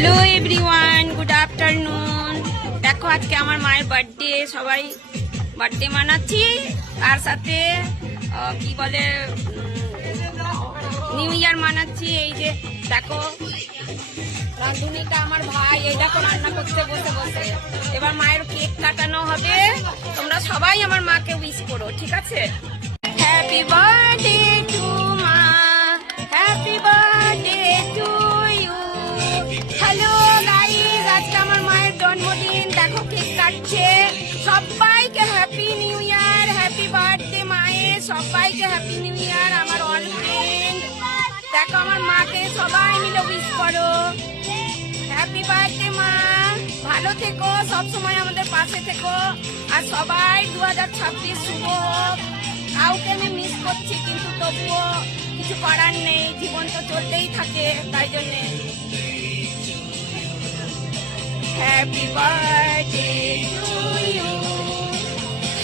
Hello everyone, good afternoon. দেখো আজকে আমার মায়ের বার্থডে, সবাই বার্থডে মানাচ্ছি। তার সাথে কি বলে নিউ ইয়ার মানাচ্ছি। এই যে দেখো রাঁধুনিটা আমার ভাই, এই দেখো রান্না করতে বসে বসে। এবার মায়ের কেক কাটানো হবে। তোমরা সবাই আমার মাকে উইশ করো, ঠিক আছে? হ্যাপি বার্থডে টু মা, happy birthday to you. Hello guys, আজকে আমার মায়ের জন্মদিন। দেখো কেক কাটছে। সবাইকে happy new year, happy birthday মায়ের। সবাইকে হ্যাপি নিউ ইয়ার। আমার অল ফ্রেন্ড দেখো আমার মাকে সবাই মিলে উইশ করো। হ্যাপি বার্থডে মা, ভালো থেকো, সবসময় আমাদের পাশে থেকো। আর সবাই 2026 শুভ হোক। কাউকে আমি মিস করছি, কিন্তু তবুও কিছু করার নেই, জীবন তো চলতেই থাকে। তাই জন্যে happy birthday to you,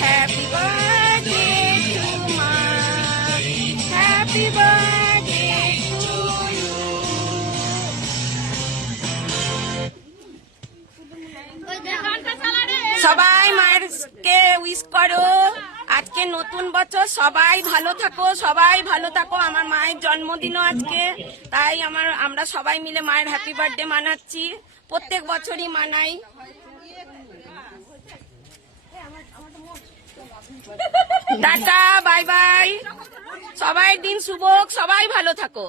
happy birthday to মা, হ্যাপি বার্থডে টু ইউ। সবাই মায়েরকে উইশ করো। আজকে নতুন বছর, সবাই ভালো থাকো, সবাই ভালো থাকো। আমার মায়ের জন্মদিনও আজকে, তাই আমরা সবাই মিলে মায়ের হ্যাপি বার্থডে মানাচ্ছি। প্রত্যেক বছরই মানাই। Tata, bye bye. সবাই দিন শুভ হোক, সবাই ভালো থাকো।